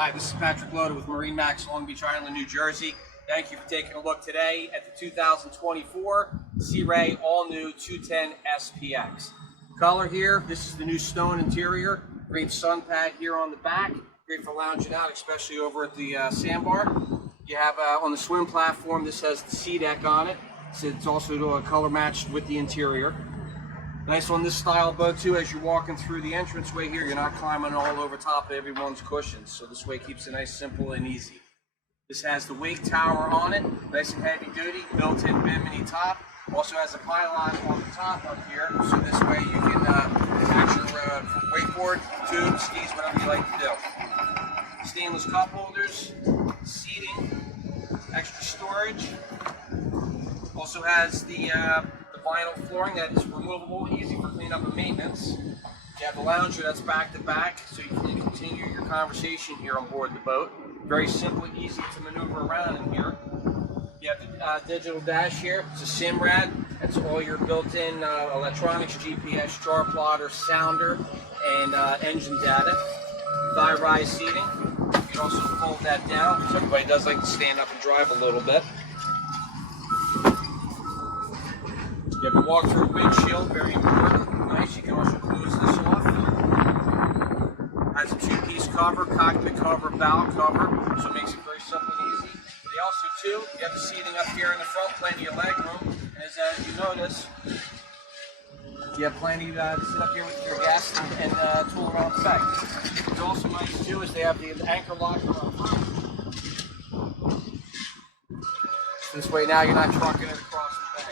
Hi, this is Patrick Loda with MarineMax Long Beach Island, New Jersey. Thank you for taking a look today at the 2024 Sea Ray all-new 210 SPX. Color here, this is the new stone interior. Great sun pad here on the back. Great for lounging out, especially over at the sandbar. You have on the swim platform, this has the sea deck on it. So it's also color matched with the interior. Nice on this style boat too, as you're walking through the entranceway here, you're not climbing all over top of everyone's cushions. So this way keeps it nice, simple, and easy. This has the wake tower on it, nice and heavy duty, built-in bimini top. Also has a pylon on the top up here, so this way you can attach your wakeboard, tube, skis, whatever you like to do. Stainless cup holders, seating, extra storage. Also has the vinyl flooring that is removable, easy for cleanup and maintenance. You have the lounger that's back to back, so you can continue your conversation here on board the boat. Very simple and easy to maneuver around in here. You have the digital dash here. It's a SIM-RAD. That's all your built-in electronics, GPS, chart plotter, sounder, and engine data. Thigh rise seating. You can also fold that down, because everybody does like to stand up and drive a little bit. You have a walk-through windshield, very important. Nice. You can also close this off. Has a two-piece cover, cockpit cover, bow cover, so it makes it very simple and easy. They also, too, you have the seating up here in the front, plenty of leg room, and as you notice, you have plenty to sit up here with your gas and tool around the back. What's also nice, too, is they have the anchor locker on front. This way now you're not trucking it across the bay.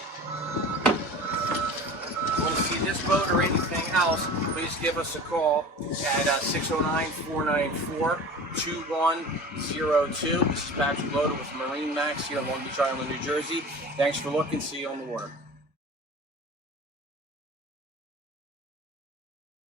This boat or anything else, please give us a call at 609-494-2102. This is Patrick Loda with MarineMax here in Long Beach Island, New Jersey. Thanks for looking. See you on the water.